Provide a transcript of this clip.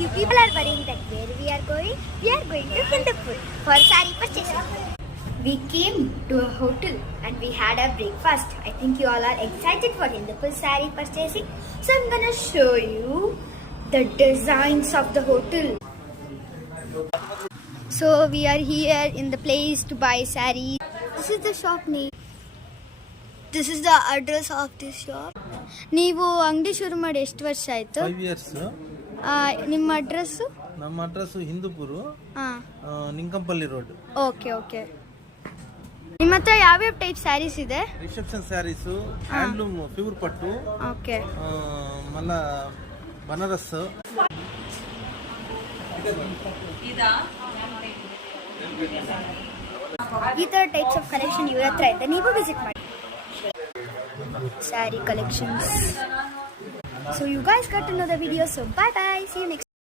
you people are worrying that where we are going to Hindupur for saree purchasing. We came to a hotel and we had a breakfast. I think you all are excited for Hindupur saree purchasing. So I'm gonna show you the designs of the hotel. So we are here in the place to buy saree. This is the shop name. This is the address of this shop. ನೀವು ಅಂಗಡಿ ಶುರು ಮಾಡಿ ಎಷ್ಟು ವರ್ಷ ಆಯ್ತು? 5 years. ನಿಮ್ಮ address? ನಮ್ಮ address Hindupur, ನಿಂಕಂಪಲ್ಲಿ road. Okay. ನಿಮ್ಮ ಹತ್ರ ಯಾವ್ಯಾವ ಟೈಪ್ ಸ್ಯಾರೀಸ್ ಇದೆ? ರಿಸೆಪ್ಷನ್ ಸ್ಯಾರೀಸ್, ಹ್ಯಾಂಡ್ಲೂಮ್ ಪ್ಯೂರ್ ಪಟ್ಟು, ಓಕೆ, ಮಲ್ಲ ಬನಾರಸ್. ಈ ತರ ಟೈಪ್ಸ್ ಆಫ್ ಕಲೆಕ್ಷನ್ ಇವ್ರ ಹತ್ರ ಇದೆ, ನೀವು ವಿಸಿಟ್ ಮಾಡಿ. Saree collections. So you guys got to know the video. So bye bye. See you next.